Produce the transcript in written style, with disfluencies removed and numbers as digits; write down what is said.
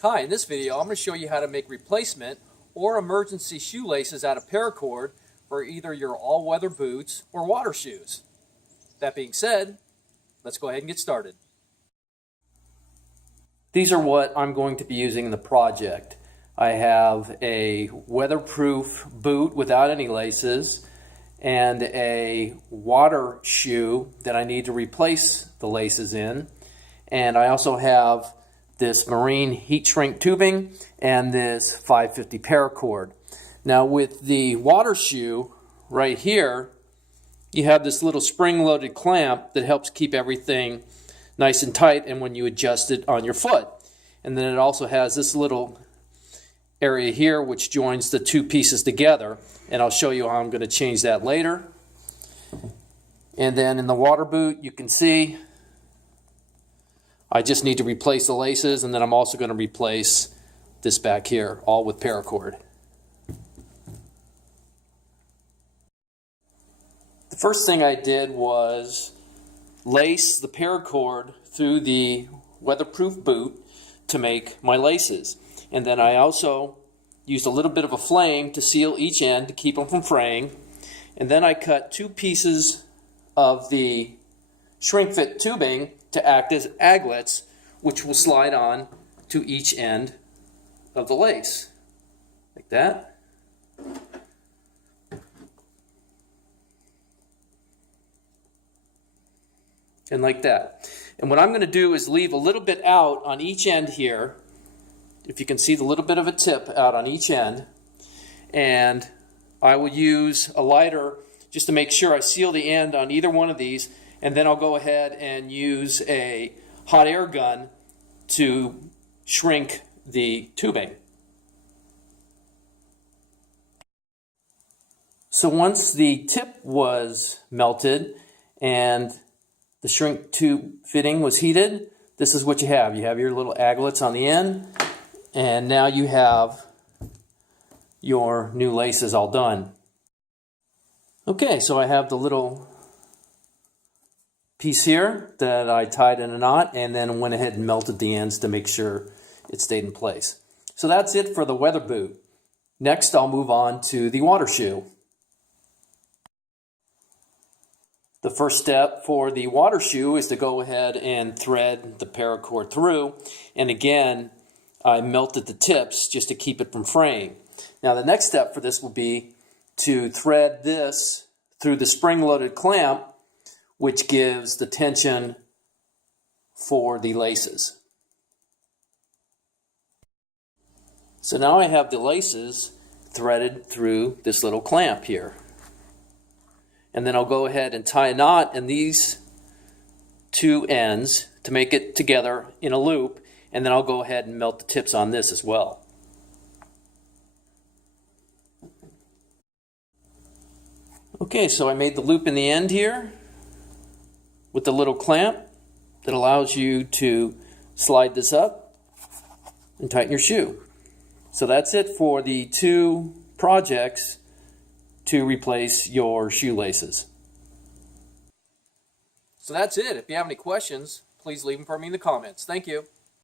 Hi, in this video I'm going to show you how to make replacement or emergency shoelaces out of paracord for either your all-weather boots or water shoes. That being said, let's go ahead and get started. These are what I'm going to be using in the project. I have a weatherproof boot without any laces and a water shoe that I need to replace the laces in. And I also have this marine heat shrink tubing and this 550 paracord. Now with the water shoe right here, you have this little spring-loaded clamp that helps keep everything nice and tight and when you adjust it on your foot. And then it also has this little area here which joins the two pieces together, and I'll show you how I'm going to change that later. And then in the water boot, you can see I just need to replace the laces, and then I'm also going to replace this back here, all with paracord. The first thing I did was lace the paracord through the weatherproof boot to make my laces. And then I also used a little bit of a flame to seal each end to keep them from fraying. And then I cut two pieces of the shrink fit tubing to act as aglets, which will slide on to each end of the lace, like that. And like that. And what I'm going to do is leave a little bit out on each end here. If you can see the little bit of a tip out on each end. And I will use a lighter just to make sure I seal the end on either one of these. And then I'll go ahead and use a hot air gun to shrink the tubing. So once the tip was melted and the shrink tube fitting was heated, this is what you have. You have your little aglets on the end, and now you have your new laces all done. Okay, so I have the little piece here that I tied in a knot and then went ahead and melted the ends to make sure it stayed in place. So that's it for the weather boot. Next I'll move on to the water shoe. The first step for the water shoe is to go ahead and thread the paracord through, and again I melted the tips just to keep it from fraying. Now the next step for this will be to thread this through the spring-loaded clamp, which gives the tension for the laces. So now I have the laces threaded through this little clamp here. And then I'll go ahead and tie a knot in these two ends to make it together in a loop, and then I'll go ahead and melt the tips on this as well. Okay, so I made the loop in the end here with the little clamp that allows you to slide this up and tighten your shoe. So that's it for the two projects to replace your shoelaces. So that's it. If you have any questions, please leave them for me in the comments. Thank you.